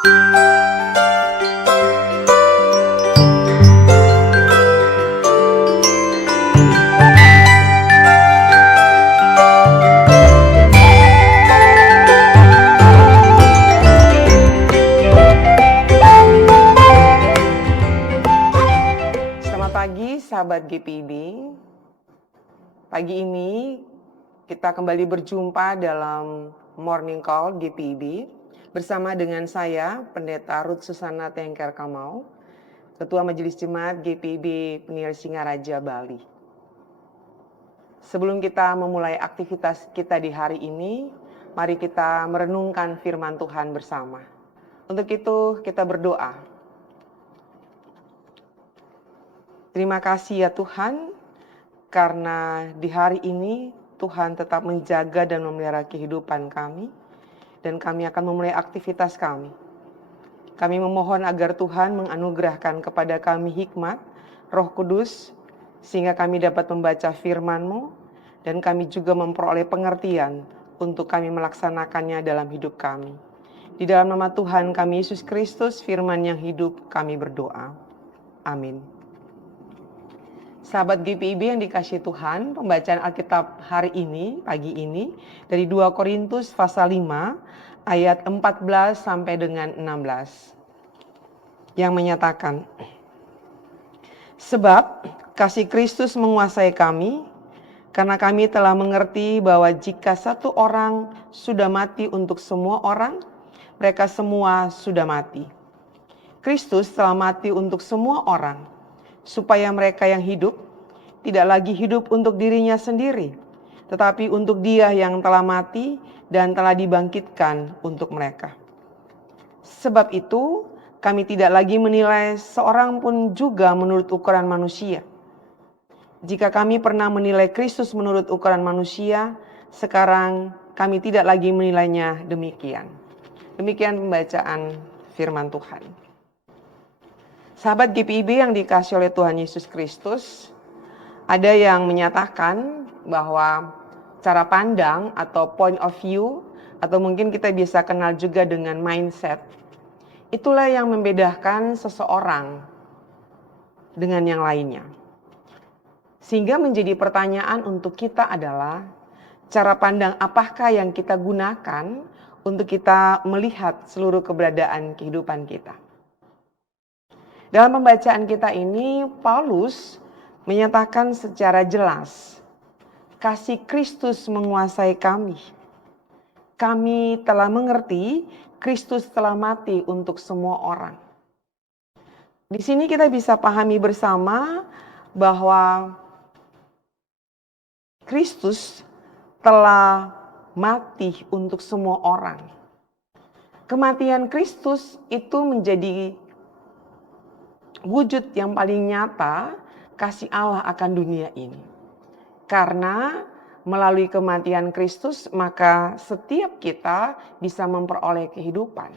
Selamat pagi sahabat GPIB. Pagi ini kita kembali berjumpa dalam Morning Call GPIB bersama dengan saya Pendeta Ruth Susana Tengker Kamau, Ketua Majelis Jemaat GPIB Penir Singaraja Bali. Sebelum kita memulai aktivitas kita di hari ini, mari kita merenungkan firman Tuhan bersama. Untuk itu kita berdoa. Terima kasih ya Tuhan, karena di hari ini Tuhan tetap menjaga dan memelihara kehidupan kami, dan kami akan memulai aktivitas kami. Kami memohon agar Tuhan menganugerahkan kepada kami hikmat, Roh Kudus, sehingga kami dapat membaca firman-Mu, dan kami juga memperoleh pengertian untuk kami melaksanakannya dalam hidup kami. Di dalam nama Tuhan kami Yesus Kristus, firman yang hidup, kami berdoa. Amin. Sahabat GPIB yang dikasihi Tuhan, pembacaan Alkitab hari ini, pagi ini, dari 2 Korintus pasal 5, ayat 14 sampai dengan 16. Yang menyatakan, sebab kasih Kristus menguasai kami, karena kami telah mengerti bahwa jika satu orang sudah mati untuk semua orang, mereka semua sudah mati. Kristus telah mati untuk semua orang, supaya mereka yang hidup tidak lagi hidup untuk dirinya sendiri, tetapi untuk Dia yang telah mati dan telah dibangkitkan untuk mereka. Sebab itu, kami tidak lagi menilai seorang pun juga menurut ukuran manusia. Jika kami pernah menilai Kristus menurut ukuran manusia, sekarang kami tidak lagi menilainya demikian. Demikian pembacaan firman Tuhan. Sahabat GPIB yang dikasihi oleh Tuhan Yesus Kristus, ada yang menyatakan bahwa cara pandang atau point of view, atau mungkin kita bisa kenal juga dengan mindset, itulah yang membedakan seseorang dengan yang lainnya. Sehingga menjadi pertanyaan untuk kita adalah, cara pandang apakah yang kita gunakan untuk kita melihat seluruh keberadaan kehidupan kita. Dalam pembacaan kita ini, Paulus menyatakan secara jelas, kasih Kristus menguasai kami. Kami telah mengerti Kristus telah mati untuk semua orang. Di sini kita bisa pahami bersama bahwa Kristus telah mati untuk semua orang. Kematian Kristus itu menjadi wujud yang paling nyata kasih Allah akan dunia ini. Karena melalui kematian Kristus, maka setiap kita bisa memperoleh kehidupan.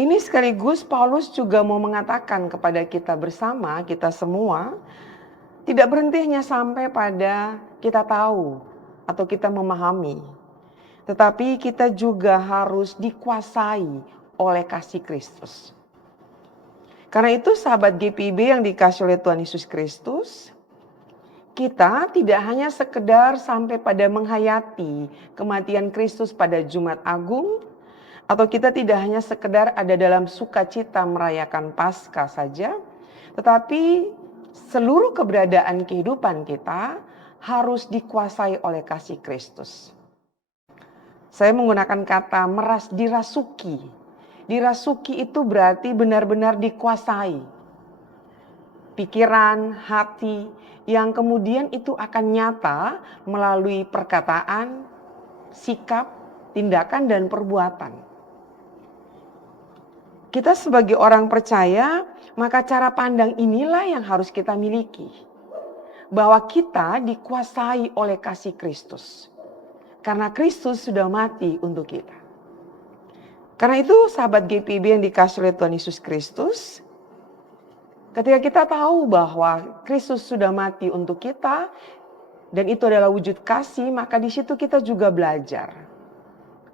Ini sekaligus Paulus juga mau mengatakan kepada kita bersama, kita semua, tidak berhenti hanya sampai pada kita tahu atau kita memahami. Tetapi kita juga harus dikuasai oleh kasih Kristus. Karena itu sahabat GPIB yang dikasihi oleh Tuhan Yesus Kristus, kita tidak hanya sekedar sampai pada menghayati kematian Kristus pada Jumat Agung, atau kita tidak hanya sekedar ada dalam sukacita merayakan Paskah saja, tetapi seluruh keberadaan kehidupan kita harus dikuasai oleh kasih Kristus. Saya menggunakan kata dirasuki. Dirasuki itu berarti benar-benar dikuasai. Pikiran, hati, yang kemudian itu akan nyata melalui perkataan, sikap, tindakan, dan perbuatan. Kita sebagai orang percaya, maka cara pandang inilah yang harus kita miliki. Bahwa kita dikuasai oleh kasih Kristus. Karena Kristus sudah mati untuk kita. Karena itu sahabat GPIB yang dikasihi oleh Tuhan Yesus Kristus, ketika kita tahu bahwa Kristus sudah mati untuk kita dan itu adalah wujud kasih, maka di situ kita juga belajar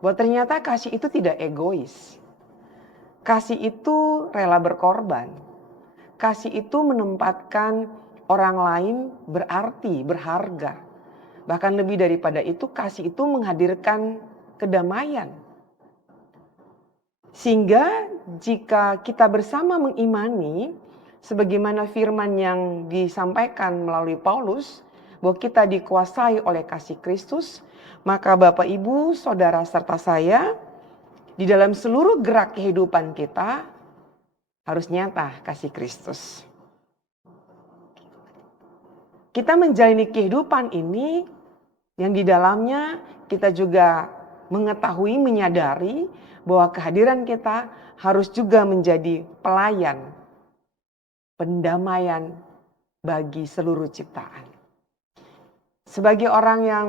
bahwa ternyata kasih itu tidak egois. Kasih itu rela berkorban. Kasih itu menempatkan orang lain berarti, berharga. Bahkan lebih daripada itu, kasih itu menghadirkan kedamaian. Sehingga jika kita bersama mengimani, sebagaimana firman yang disampaikan melalui Paulus, bahwa kita dikuasai oleh kasih Kristus, maka Bapak, Ibu, Saudara, serta saya, di dalam seluruh gerak kehidupan kita, harus nyata kasih Kristus. Kita menjalani kehidupan ini, yang di dalamnya kita juga mengetahui, menyadari bahwa kehadiran kita harus juga menjadi pelayan, pendamaian bagi seluruh ciptaan. Sebagai orang yang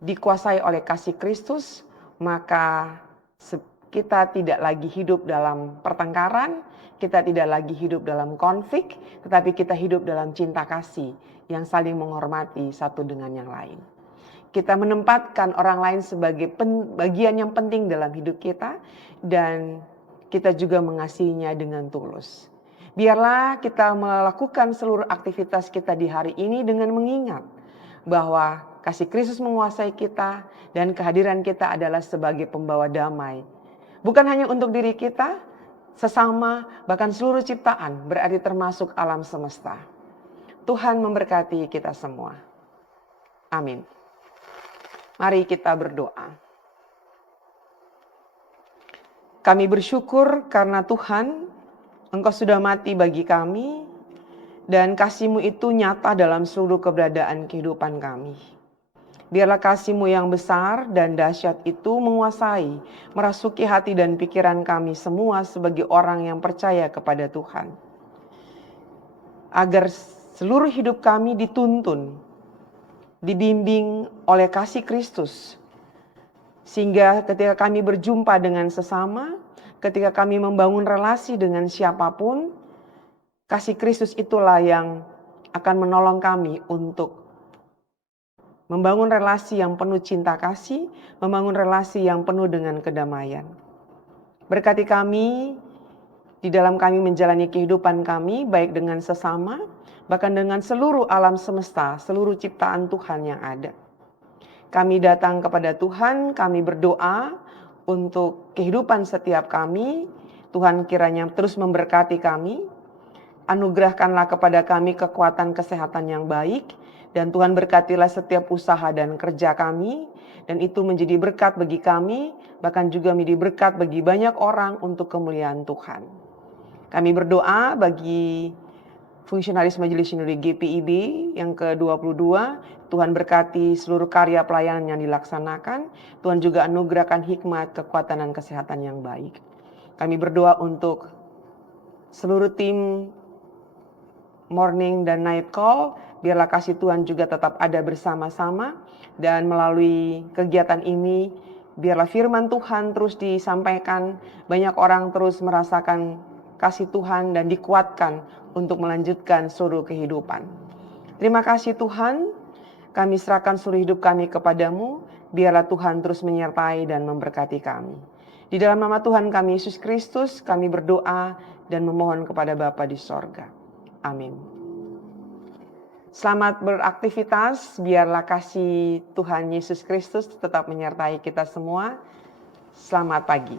dikuasai oleh kasih Kristus, maka kita tidak lagi hidup dalam pertengkaran, kita tidak lagi hidup dalam konflik, tetapi kita hidup dalam cinta kasih yang saling menghormati satu dengan yang lain. Kita menempatkan orang lain sebagai bagian yang penting dalam hidup kita, dan kita juga mengasihinya dengan tulus. Biarlah kita melakukan seluruh aktivitas kita di hari ini dengan mengingat bahwa kasih Kristus menguasai kita dan kehadiran kita adalah sebagai pembawa damai. Bukan hanya untuk diri kita, sesama, bahkan seluruh ciptaan, berarti termasuk alam semesta. Tuhan memberkati kita semua. Amin. Mari kita berdoa. Kami bersyukur karena Tuhan, Engkau sudah mati bagi kami, dan kasih-Mu itu nyata dalam seluruh keberadaan kehidupan kami. Biarlah kasih-Mu yang besar dan dahsyat itu menguasai, merasuki hati dan pikiran kami semua sebagai orang yang percaya kepada Tuhan. Agar seluruh hidup kami dituntun, dibimbing oleh kasih Kristus. Sehingga ketika kami berjumpa dengan sesama, ketika kami membangun relasi dengan siapapun, kasih Kristus itulah yang akan menolong kami untuk membangun relasi yang penuh cinta kasih, membangun relasi yang penuh dengan kedamaian. Berkati kami di dalam kami menjalani kehidupan kami, baik dengan sesama, bahkan dengan seluruh alam semesta, seluruh ciptaan Tuhan yang ada. Kami datang kepada Tuhan, kami berdoa untuk kehidupan setiap kami. Tuhan kiranya terus memberkati kami. Anugerahkanlah kepada kami kekuatan kesehatan yang baik. Dan Tuhan berkatilah setiap usaha dan kerja kami. Dan itu menjadi berkat bagi kami, bahkan juga menjadi berkat bagi banyak orang untuk kemuliaan Tuhan. Kami berdoa bagi Fungsionaris Majelis Sinode GPIB yang ke-22, Tuhan berkati seluruh karya pelayanan yang dilaksanakan. Tuhan juga anugerahkan hikmat, kekuatan, dan kesehatan yang baik. Kami berdoa untuk seluruh tim morning dan night call. Biarlah kasih Tuhan juga tetap ada bersama-sama. Dan melalui kegiatan ini, biarlah firman Tuhan terus disampaikan. Banyak orang terus merasakan kasih Tuhan dan dikuatkan untuk melanjutkan seluruh kehidupan. Terima kasih Tuhan, kami serahkan seluruh hidup kami kepadamu, biarlah Tuhan terus menyertai dan memberkati kami. Di dalam nama Tuhan kami Yesus Kristus, kami berdoa dan memohon kepada Bapa di sorga. Amin. Selamat beraktivitas, biarlah kasih Tuhan Yesus Kristus tetap menyertai kita semua. Selamat pagi.